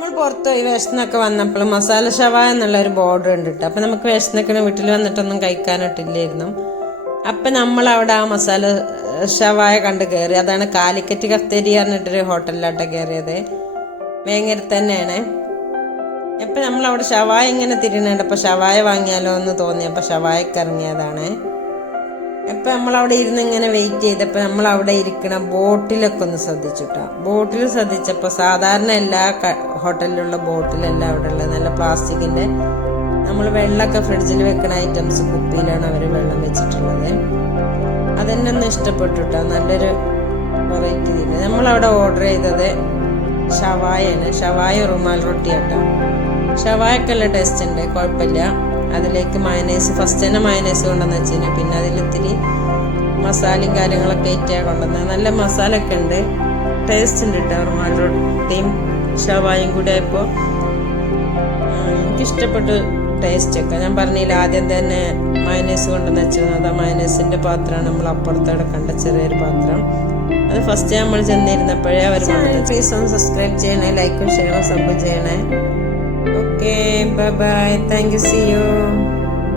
നമ്മൾ പുറത്ത് ഈ വിശന്നൊക്കെ വന്നപ്പോൾ മസാല ഷവ എന്നുള്ള ഒരു ബോർഡ് ഉണ്ട് കേട്ടോ അപ്പം നമുക്ക് വിശന്നൊക്കെ വീട്ടിൽ വന്നിട്ടൊന്നും കഴിക്കാനായിട്ടില്ലായിരുന്നു അപ്പം നമ്മൾ അവിടെ ആ മസാല ഷവായ കണ്ട് കയറി. അതാണ് കാലിക്കറ്റ് കഫ്തേരി പറഞ്ഞിട്ടൊരു ഹോട്ടലിലോട്ട് കയറിയത്. വേങ്ങര തന്നെയാണ്. നമ്മൾ അവിടെ ഷവായ ഇങ്ങനെ തിരിയണുണ്ട് അപ്പോൾ ഷവായ വാങ്ങിയാലോ എന്ന് തോന്നി. അപ്പോൾ ഷവായക്ക് ഇറങ്ങിയതാണ്. ഇപ്പം നമ്മളവിടെ ഇരുന്ന് ഇങ്ങനെ വെയിറ്റ് ചെയ്തപ്പോൾ നമ്മൾ അവിടെ ഇരിക്കണ ബോട്ടിലൊക്കെ ഒന്ന് ശ്രദ്ധിച്ചിട്ടാണ് ബോട്ടിൽ ശ്രദ്ധിച്ചപ്പോൾ സാധാരണ എല്ലാ ഹോട്ടലിലുള്ള ബോട്ടിലല്ല അവിടെ ഉള്ളത്. നല്ല പ്ലാസ്റ്റിക്കിന്റെ നമ്മൾ വെള്ളമൊക്കെ ഫ്രിഡ്ജിൽ വെക്കുന്ന ഐറ്റംസ് കുപ്പിയിലാണ് അവർ വെള്ളം വെച്ചിട്ടുള്ളത്. അതെന്നെ ഒന്ന് ഇഷ്ടപ്പെട്ടു കേട്ടോ നല്ലൊരു വെറൈറ്റി ഇതിൽ നമ്മളവിടെ ഓർഡർ ചെയ്തത് ഷവായാണ്. ഷവായ റുമാൽ റൊട്ടി കേട്ടോ ഷവായൊക്കെ ഉള്ള ടേസ്റ്റ് ഉണ്ട്. കുഴപ്പമില്ല. അതിലേക്ക് മയനൈസ് ഫസ്റ്റ് തന്നെ മയനൈസ് കൊണ്ടുവന്ന് വെച്ചിന്. പിന്നെ അതിലിത്തിരി മസാലയും കാര്യങ്ങളൊക്കെ ഏറ്റാ കൊണ്ടുവന്നത് നല്ല മസാല ഒക്കെ ഉണ്ട്. ടേസ്റ്റ് ഉണ്ട് കേട്ടോ റുമാൽ റൊട്ടിയും ഷവായും കൂടെ ആയപ്പോൾ എനിക്കിഷ്ടപ്പെട്ടു ടേസ്റ്റ് ഒക്കെ. ഞാൻ പറഞ്ഞില്ല ആദ്യം തന്നെ മയനൈസ് കൊണ്ടുവന്ന് വെച്ചത്. അതാ മയനൈസിന്റെ പാത്രമാണ് നമ്മൾ അപ്പുറത്തോടെ കണ്ട ചെറിയൊരു പാത്രം. അത് ഫസ്റ്റ് നമ്മൾ ചെന്നിരുന്നപ്പോഴേ അവർ പ്ലീസ് ഒന്ന് സബ്സ്ക്രൈബ് ചെയ്യണേ ലൈക്കും ഷെയറും സബ് ചെയ്യണേ. Okay bye bye thank you see you